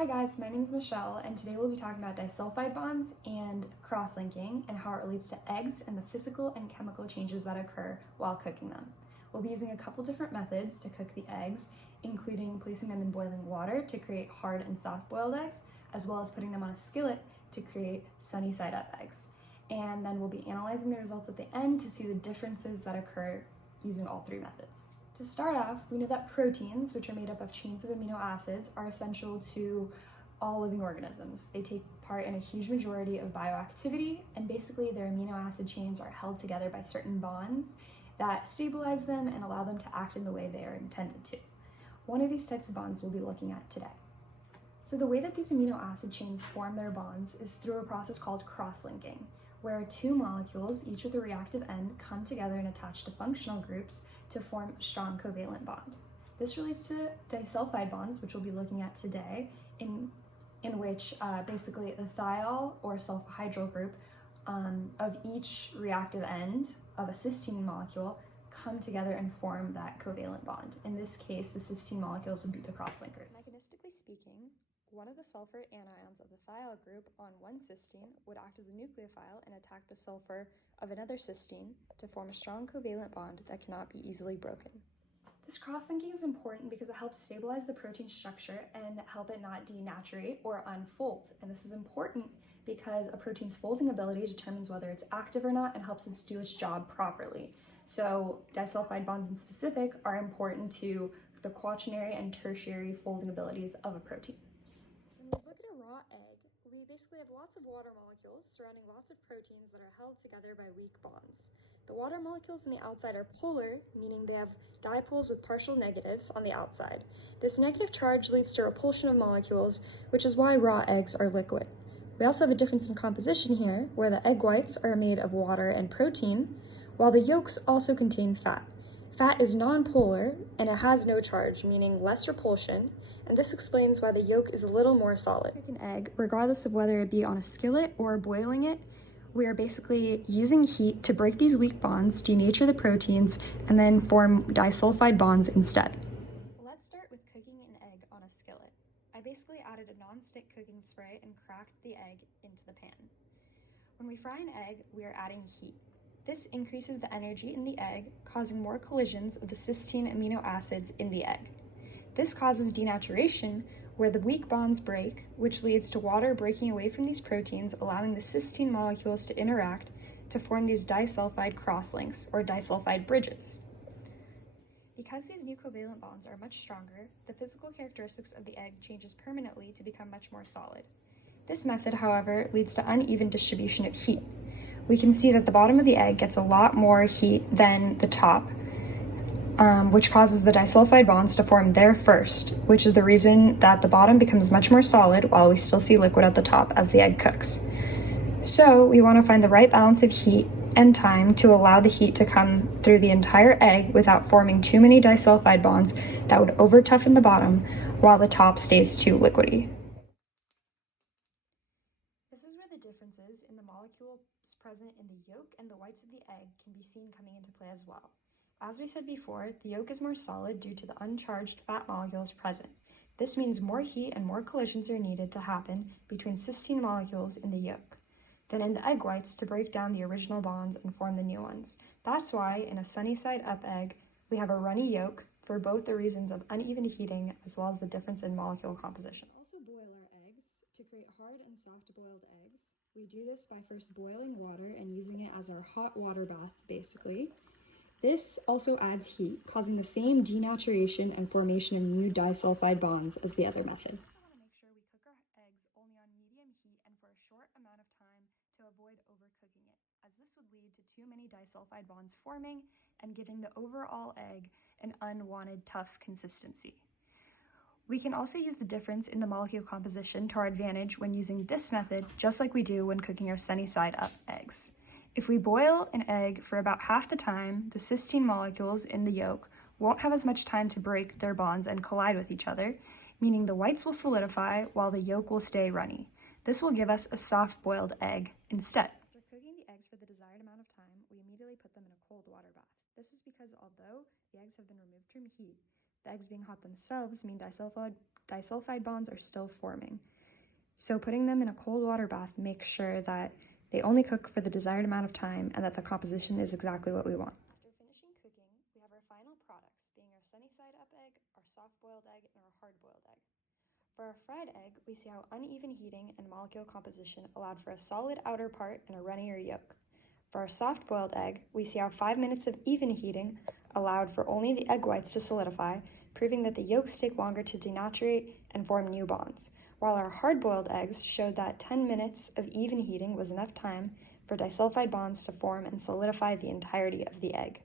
Hi guys, my name is Michelle, and today we'll be talking about disulfide bonds and cross-linking and how it relates to eggs and the physical and chemical changes that occur while cooking them. We'll be using a couple different methods to cook the eggs, including placing them in boiling water to create hard and soft-boiled eggs, as well as putting them on a skillet to create sunny-side-up eggs. And then we'll be analyzing the results at the end to see the differences that occur using all three methods. To start off, we know that proteins, which are made up of chains of amino acids, are essential to all living organisms. They take part in a huge majority of bioactivity, and basically their amino acid chains are held together by certain bonds that stabilize them and allow them to act in the way they are intended to. One of these types of bonds we'll be looking at today. So the way that these amino acid chains form their bonds is through a process called cross-linking, where two molecules, each with a reactive end, come together and attach to functional groups to form a strong covalent bond. This relates to disulfide bonds, which we'll be looking at today, in which basically the thiol or sulfhydryl group of each reactive end of a cysteine molecule come together and form that covalent bond. In this case, the cysteine molecules would be the cross-linkers. Mechanistically speaking, one of the sulfur anions of the thiol group on one cysteine would act as a nucleophile and attack the sulfur of another cysteine to form a strong covalent bond that cannot be easily broken. This cross-linking is important because it helps stabilize the protein structure and help it not denaturate or unfold. And this is important because a protein's folding ability determines whether it's active or not and helps it do its job properly. So disulfide bonds in specific are important to the quaternary and tertiary folding abilities of a protein. When we look at a raw egg, we basically have lots of water molecules surrounding lots of proteins that are held together by weak bonds. The water molecules on the outside are polar, meaning they have dipoles with partial negatives on the outside. This negative charge leads to repulsion of molecules, which is why raw eggs are liquid. We also have a difference in composition here, where the egg whites are made of water and protein, while the yolks also contain fat. Fat is nonpolar, and it has no charge, meaning less repulsion, and this explains why the yolk is a little more solid. An egg, regardless of whether it be on a skillet or boiling it, we are basically using heat to break these weak bonds, denature the proteins, and then form disulfide bonds instead. Let's start with cooking an egg on a skillet. I basically added a non-stick cooking spray and cracked the egg into the pan. When we fry an egg, we are adding heat. This increases the energy in the egg, causing more collisions of the cysteine amino acids in the egg. This causes denaturation, where the weak bonds break, which leads to water breaking away from these proteins, allowing the cysteine molecules to interact to form these disulfide crosslinks, or disulfide bridges. Because these new covalent bonds are much stronger, the physical characteristics of the egg changes permanently to become much more solid. This method, however, leads to uneven distribution of heat. We can see that the bottom of the egg gets a lot more heat than the top, which causes the disulfide bonds to form there first, which is the reason that the bottom becomes much more solid while we still see liquid at the top as the egg cooks. So we want to find the right balance of heat and time to allow the heat to come through the entire egg without forming too many disulfide bonds that would over toughen the bottom while the top stays too liquidy. This is where the differences in the molecules present in the yolk and the whites of the egg can be seen coming into play as well. As we said before, the yolk is more solid due to the uncharged fat molecules present. This means more heat and more collisions are needed to happen between cysteine molecules in the yolk than in the egg whites to break down the original bonds and form the new ones. That's why in a sunny side up egg, we have a runny yolk for both the reasons of uneven heating as well as the difference in molecule composition. We also boil our eggs to create hard and soft boiled eggs. We do this by first boiling water and using it as our hot water bath, basically. This also adds heat, causing the same denaturation and formation of new disulfide bonds as the other method. We also want to make sure we cook our eggs only on medium heat and for a short amount of time to avoid overcooking it, as this would lead to too many disulfide bonds forming and giving the overall egg an unwanted tough consistency. We can also use the difference in the molecule composition to our advantage when using this method, just like we do when cooking our sunny side up eggs. If we boil an egg for about half the time, the cysteine molecules in the yolk won't have as much time to break their bonds and collide with each other, meaning the whites will solidify while the yolk will stay runny. This will give us a soft-boiled egg instead. After cooking the eggs for the desired amount of time, we immediately put them in a cold water bath. This is because although the eggs have been removed from heat, the eggs being hot themselves mean disulfide bonds are still forming. So putting them in a cold water bath makes sure that they only cook for the desired amount of time and that the composition is exactly what we want. After finishing cooking, we have our final products, being our sunny side up egg, our soft-boiled egg, and our hard-boiled egg. For our fried egg, we see how uneven heating and molecule composition allowed for a solid outer part and a runnier yolk. For our soft-boiled egg, we see how 5 minutes of even heating allowed for only the egg whites to solidify, proving that the yolks take longer to denaturate and form new bonds, while our hard-boiled eggs showed that 10 minutes of even heating was enough time for disulfide bonds to form and solidify the entirety of the egg.